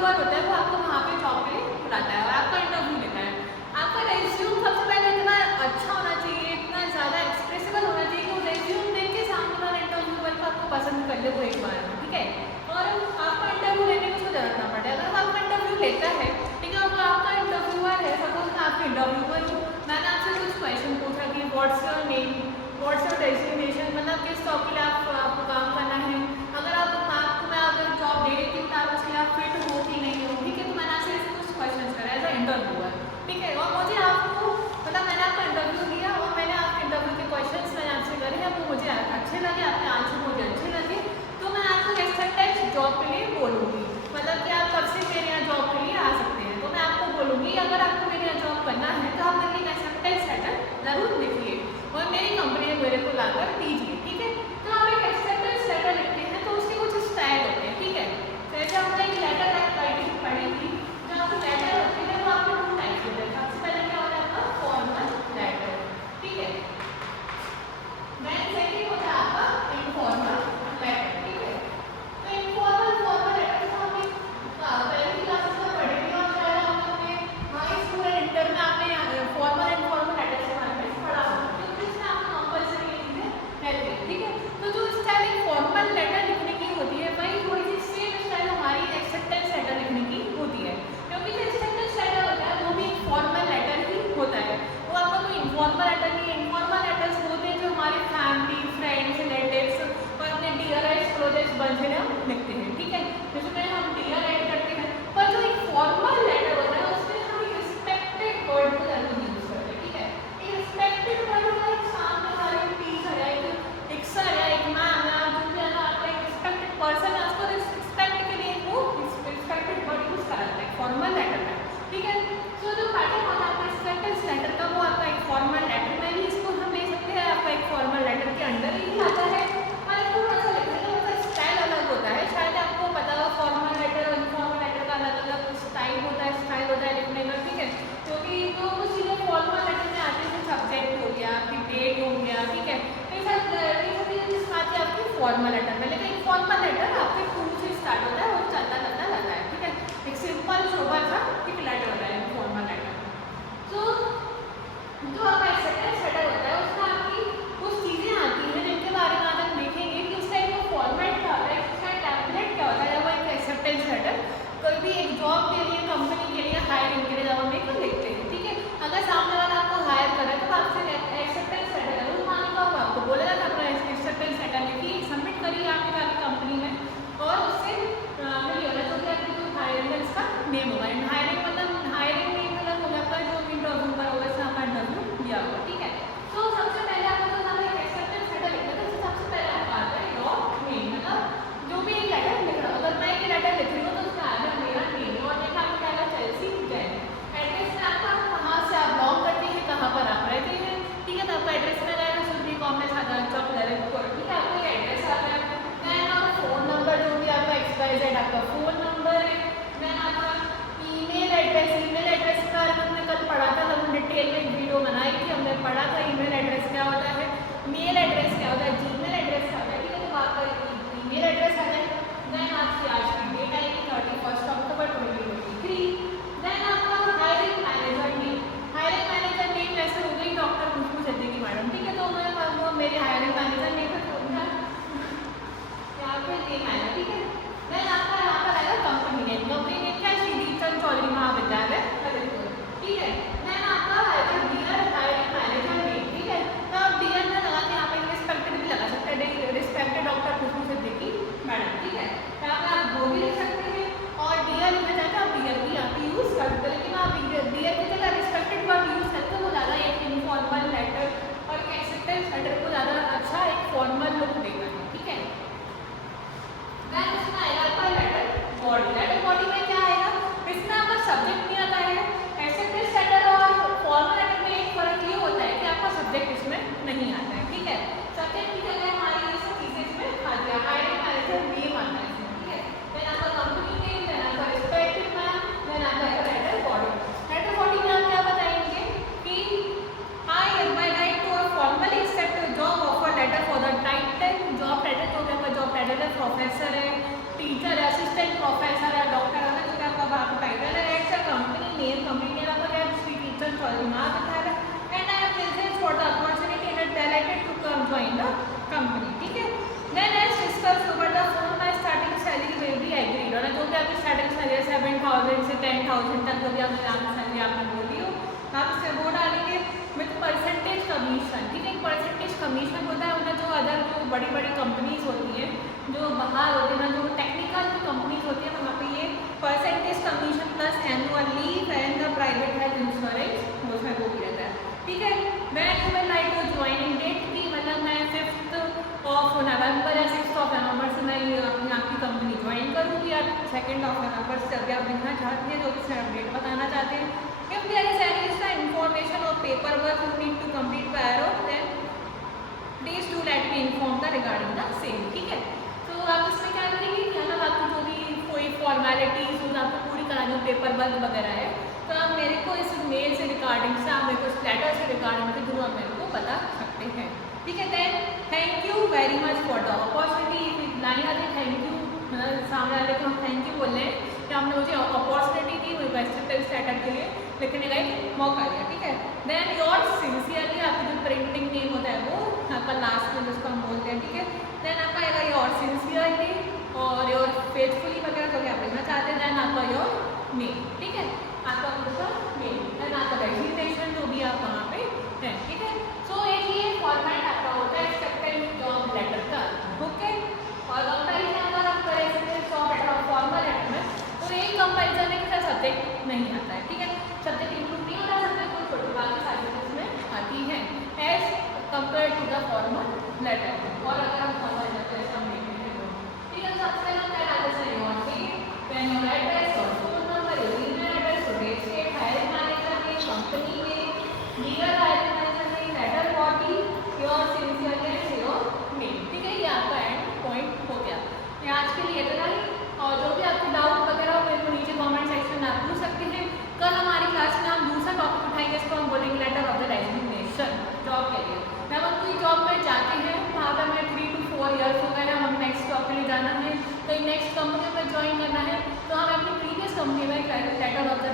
Interviewer होता है वो आपको वहाँ पे जॉब के लिए बुलाता है और आपका इंटरव्यू लेता है। आपका रेज्यूम सबसे पहले इतना अच्छा होना चाहिए, इतना ज़्यादा एक्सप्रेसिबल होना चाहिए कि वो रेज्यूम देख के सामने वाला इंटरव्यूअर को आपको पसंद कर ले वो एक बार में, ठीक है। और आपका इंटरव्यू लेने की उसको जरूरत ना पड़े। अगर वो आपका इंटरव्यू लेता है, ठीक है, वो आपका इंटरव्यूअर है, सपोज मैं आपके इंटरव्यूअर हूँ, मैंने आपसे कुछ क्वेश्चन पूछा कि what's your name, what's your designation, मतलब किस जॉब के लिए आपको काम करना है। अगर आपको मैं अगर जॉब दे देती हूँ तो आप उसके लिए आप फिट हो कि नहीं हो, ठीक है। तो मैंने आपसे कुछ क्वेश्चन करा एज अ इंटरव्यूअर, ठीक है। और मुझे आपको मतलब मैंने आपका इंटरव्यू लिया और मैंने आपके इंटरव्यू के क्वेश्चन मैंने आपसे करे हैं, वो मुझे अच्छे लगे, आपके आंसर मुझे अच्छे लगे, तो मैं आपको एक्सेप्टेंस जॉब के लिए बोलूँगी, मतलब कि आप कब से मेरे यहाँ जॉब के लिए आ सकते हैं। तो मैं आपको बोलूँगी अगर आपको मेरे यहाँ जॉब करना है तो आप मेरे लिए एक्सेप्टेंस लेटर ज़रूर लिखिए और मेरी कंपनी में मेरे को लाकर दीजिए, ठीक है। तो आप एक एक्सेप्टेंस लेटर लिखते हैं तो उसके कुछ स्टाइल होते हैं, ठीक है। जैसे हमने एक लेटर राइटिंग पढ़ी थी, जो आपको लेटर होते हैं वो आपको 2 टाइप्स होते हैं। सबसे पहले क्या होता है आपका फॉर्मल लेटर, ठीक है। देन सेकंड होता है आपका इनफॉर्मल लेटर, ठीक है। तो इनफॉर्मल फॉर्मल लेटर तो हमने पहली क्लासेस में पढ़े थे और शायद आपने हाई स्कूल और इंटर में आपने फॉर्मल इनफॉर्मल लेटर के बारे में पढ़ा होगा, तो इसमें आपको कंपल्सरी ये चीजें रहती है, ठीक है। तो जो स्टाइल फॉर्मल लेटर लिखने की होती है वही थोड़ी सी सेम स्टाइल हमारी एक्सेप्टेंस लेटर लिखने की होती है, क्योंकि जो एक्सेप्टेंस लेटर होता है वो भी फॉर्मल लेटर ही होता है, वो आपका कोई इनफॉर्मल लेटर नहीं है। इनफॉर्मल लेटर्स होते हैं जो हमारे फैमिली, फ्रेंड्स, रिलेटिव्स और अपने डियरेस्ट क्लोजेस्ट बंधे में हम लिखते हैं, ठीक है, जिसमें हम डियर ऐड करते हैं। पर जो एक फॉर्मल लेटर होता है उसमें हम एक रिस्पेक्टेड वर्ड को ज़रूर यूज करते हैं, ठीक है। एक रिस्पेक्टेड वर्ड होता है, सामने वाले टीचर है, एक सर है, एक मैम है, जो भी है ना, आपका एक रिस्पेक्टेड पर्सन है, उसको रिस्पेक्ट के लिए वो रिस्पेक्टेड वर्ड यूज कराते हैं फॉर्मल लेटर में, ठीक है। तो जो पैटर्न होता है आपका एक्सेप्टेंस लेटर का वो आपका एक फॉर्मल लेटर में भी इसको हम ले सकते हैं, आपका एक फॉर्मल लेटर के अंदर ही आता है, पर थोड़ा सा लिखने का उसका स्टाइल अलग होता है। शायद आपको पता होगा फॉर्मल लेटर और इनफॉर्मल लेटर का अलग अलग स्टाइल होता है लिखने का, ठीक है। क्योंकि जो कुछ चीज़ें फॉर्मल लेटर में आती है, सब्जेक्ट हो गया, आपकी डेट हो गया, ठीक है, ये सब चीज़ें आती है आपकी फॉर्मल लेटर में। लेकिन इनफॉर्मल लेटर आपके टू से स्टार्ट होता है और चलता चलता रहता है, ठीक है। एक सिंपल सोबर सा एक लेटर होता है इनफॉर्मल लेटर। तो जो आपका एक्सेप्टेंस लेटर होता है उसमें आपकी कुछ चीज़ें आती हैं जिनके बारे में आज हम देखेंगे कि उसका एक फॉर्मेट क्या होता है, उसका टेम्पलेट क्या होता है। जब वो एक एक्सेप्टेंस लेटर कोई भी एक जॉब के लिए, कंपनी के लिए, हायरिंग के लिए जब हम एक लिखते हैं, ठीक है। अगर सामने वाला आपको हायर कर रहा है तो आपसे एक्सेप्टेंस लेटर जरूर मांगेगा, वो आपको बोलेगा कि अपना एक्सेप्टेंस लेटर लिखिए, सबमिट करिए आपके जाके कंपनी में और उससे मिल होगा जो कि आपकी जो हायरिंग है उसका नेम होगा। हायरिंग मतलब हायरिंग नेम मतलब होगा आपका जो इंटरव्यू पर होगा, इसमें आपका इंटरव्यू दिया होगा, ठीक है। तो सबसे पहले आपको जो हमें एक एक्सेप्टेंस लेटर लिखना है तो सबसे पहले आपका आता है योर नेम, मतलब जो भी एक लेटर लिख रहा हूँ, अगर मैं एक लेटर लिख रही हूँ तो उसमें आएगा मेरा नेम और देखा आपको क्या आएगा चेल्सी जैन। एड्रेस में आपका कहाँ से आप बिलोंग करते हैं, कहाँ पर आप रहते हैं, ठीक है। तो आपका एड्रेस में आएगा सुरभि कॉम्प्लेक्स आजाद चौक ललितपुर, ठीक है, आपका ये एड्रेस आ गया। देन और फोन नंबर जो भी आपका XYZ आपका फ़ोन नंबर है। देन आपका ईमेल एड्रेस के बारे में हमने कल पढ़ा था, हमने डिटेल में एक वीडियो बनाई थी, हमने पढ़ा था ईमेल एड्रेस क्या होता है, मेल एड्रेस क्या होता है, जीमेल एड्रेस क्या होता है, ठीक है। तो आपका ईमेल एड्रेस आ जाएगा। देन आपकी आज की डेट आएगी 31 अक्टूबर 2023। देन आपका hiring manager name, hiring manager name जैसे हो गई डॉक्टर खुशबू सिद्दीकी मैडम, ठीक है। तो मैं मेरे हायरिंग मैनेजर नेम है यहाँ पे नेम आएगा, ठीक है। देन आपका यहाँ पर आएगा कंपनी नेम, कंपनी नेम क्या है, श्री दीपचंद चौधरी महाविद्यालय ललितपुर, ठीक है। देन आपका आएगा डियर हायरिंग मैनेजर नेम, ठीक है। तो आप डियर में लगा के यहाँ पे रिस्पेक्टेड भी लगा सकते 10,000 से 10,000 तक जो भी आपने सैलरी आपने बोली हो, आप इसे वो डालेंगे विथ परसेंटेज कमीशन। ठीक है, परसेंटेज कमीशन होता है उन्हें, जो अदर जो बड़ी बड़ी कंपनीज होती हैं, जो बाहर होती है ना, जो टेक्निकल जो कंपनीज होती है, वहाँ पे ये percentage commission plus annual leave and the private health insurance उसमें वो भी रहता है। ठीक है, when you will like to joining date की, मतलब मैं 5th ऑफ नवंबर या 6th ऑफ नवंबर से मैं ये आपकी कंपनी ज्वाइन करूँगी, या 2nd ऑफ नवंबर से अभी आप लिखना चाहती हैं जो कि सर डेट बताना चाहते हैं। If there is any extra information और paperwork you need to complete prior of then please do let me inform the regarding the same. ठीक है, तो आप इसमें क्या करेंगे कि अगर आपको जो भी कोई फॉर्मेलिटीज हो आपको पूरी करानी हो, पेपर वर्क वगैरह है, तो आप मेरे को इस मेल से रिगार्डिंग से, आप मेरे को इस लेटर से रिगार्डिंग के थ्रू आप मेरे को बता सकते हैं। ठीक है, then thank you very much for the opportunity. Line आती थैंक यू, सामने वाले को हम थैंक यू बोल रहे हैं कि आपने मुझे अपॉर्चुनिटी दी इस लेटर के लिए लिखने का एक मौका दिया। ठीक है, देन योर सिंसियरली, आपका जो प्रिंटिंग नेम होता है वो आपका लास्ट में जिसको हम बोलते हैं। ठीक है, देन आपका आएगा योर सिंसियरली और योर फेथफुली वगैरह जो भी आप लिखना चाहते हैं, देन आपका योर नेम। ठीक है, आपका खुद का नेम, देन आपका रेजिग्नेशन जो भी आप वहाँ पे हैं। ठीक है, सो एक ये फॉर्मेट आपका होता है एक्सेप्टेंस जॉब लेटर का। ओके, और कंपैरिजन अगर आप करें एक्सेप्टेंस जॉब लेटर और फॉर्मल लेटर में, तो एक कंपैरिजन में किसी सब्जेक्ट नहीं आता है। ठीक है, सब्जेक्ट इंक्लूड नहीं होता, सब्जेक्ट कोई छोटी बाकी सारी इसमें आती हैं as compare to the formal letter. और अगर हम फॉर्मल लेटर ऐसा हम देखते हैं तो ठीक है, सबसे पहले हम क्या डालते हैं your name, then your address और phone number, your email address, your state, hiring manager name, company name, legal hiring manager name, letter body, your sincereness, your name. ठीक है, ये आपका एंड पॉइंट हो गया। ये आज के लिए इतना ही, और जो भी आपके डाउट वगैरह हो मेरे को नीचे कमेंट सेक्शन में आप पूछ सकते हैं। कल हमारी क्लास में हम दूसरा टॉपिक उठाएंगे, इसको हम बोलेंगे letter of the resignation job के लिए। जब हम कोई जॉब में जाते हैं वहाँ पर हमें 3 to 4 ईयर्स हो गए हैं, हमें नेक्स्ट जॉब के लिए जाना है, कहीं नेक्स्ट कंपनी में ज्वाइन करना है, तो हमें अपनी प्रीवियस कंपनी में लेटर ऑफ द